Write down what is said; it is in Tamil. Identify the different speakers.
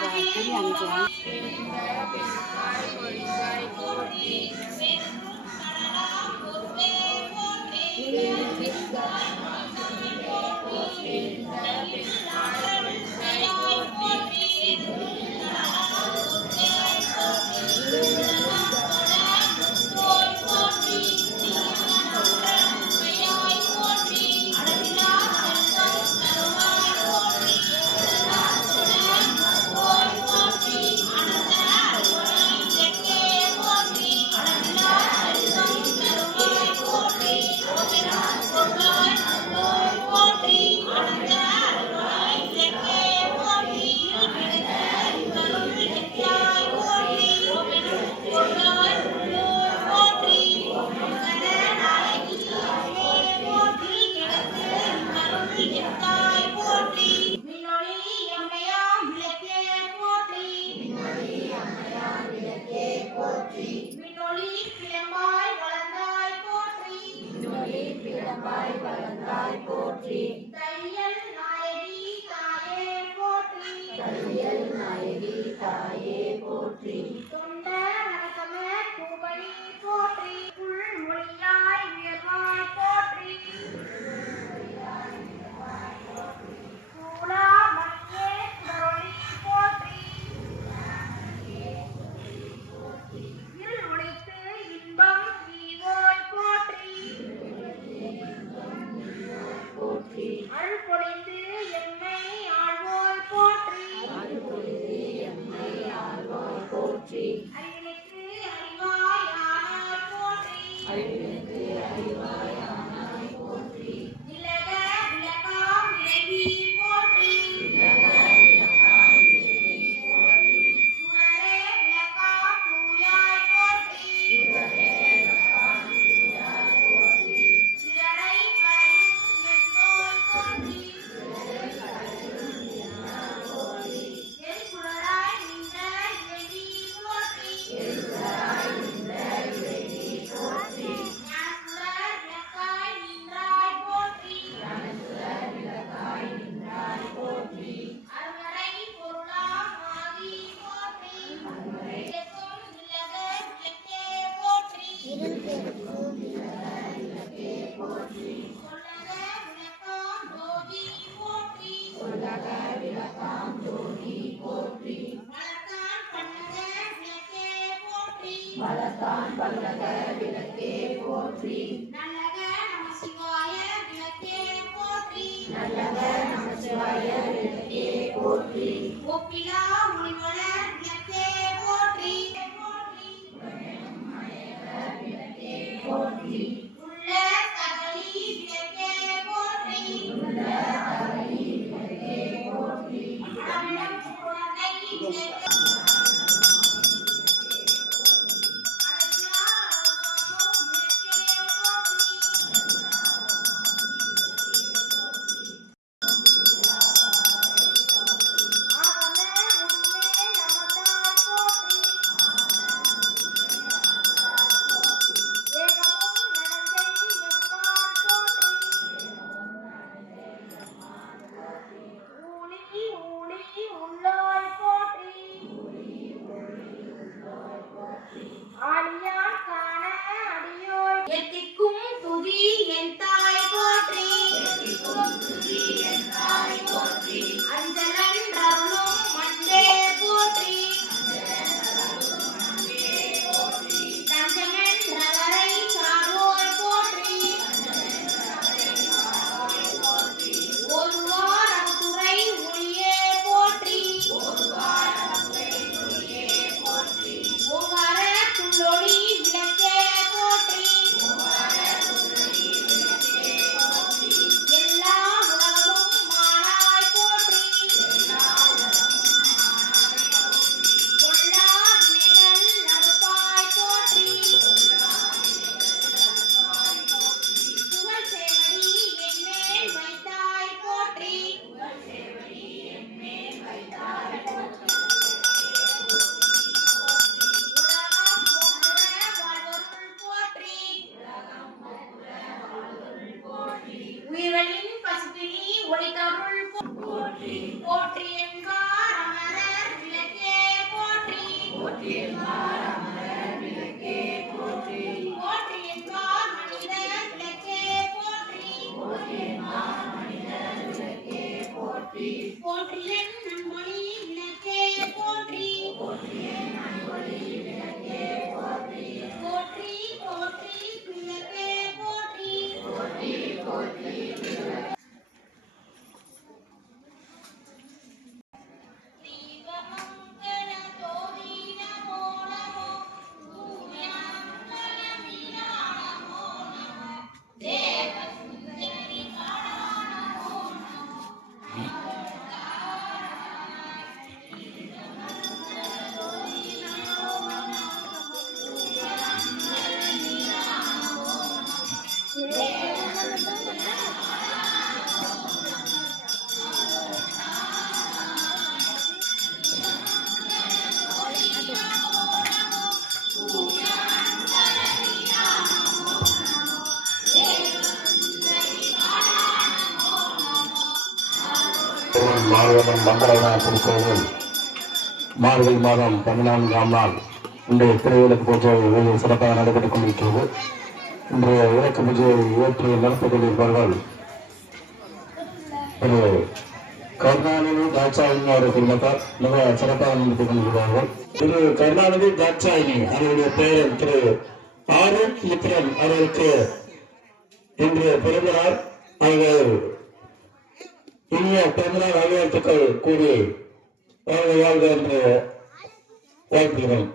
Speaker 1: উপহার করি আমি তোমার Thank you. தாய் போற்றி. தையல் நாயகி தாயே போற்றி. தையல் நாயகி தாயே வளர்த்தான் வல்லக விளக்கே போற்றி. நல்லக நம சிவாய விளக்கே போற்றி. நல்லக நம சிவாய விளக்கே போற்றி. Oppila உள்வளர் for thee.
Speaker 2: மாரியம்மன் மங்கள திருக்கோவில். மார்கழி மாதம் பதினான்காம் நாள் இன்றைய திருவிளக்கு பூஜை வெகு சிறப்பாக நடைபெற்றுக் கொண்டிருக்கிறது. இன்றைய இறக்கு பூஜையை ஏற்றி நடத்தி கொண்டிருப்பார்கள் திரு கருணாநிதி தாட்சாயினி அவர்கள் குடும்பத்தார். மிக சிறப்பாக நடத்தி கொண்டிருக்கிறார்கள். திரு கருணாநிதி தாட்சாயினி அவருடைய பெயர் திரு ஆரு மித்ரன் அவர்களுக்கு இன்று பிறந்தநாள் அவர்கள் இனிய பிறந்தநாள் நல்வாழ்த்துக்கள் கூறி வாழ்க வாழ்க என்று வாழ்த்துகிறோம்.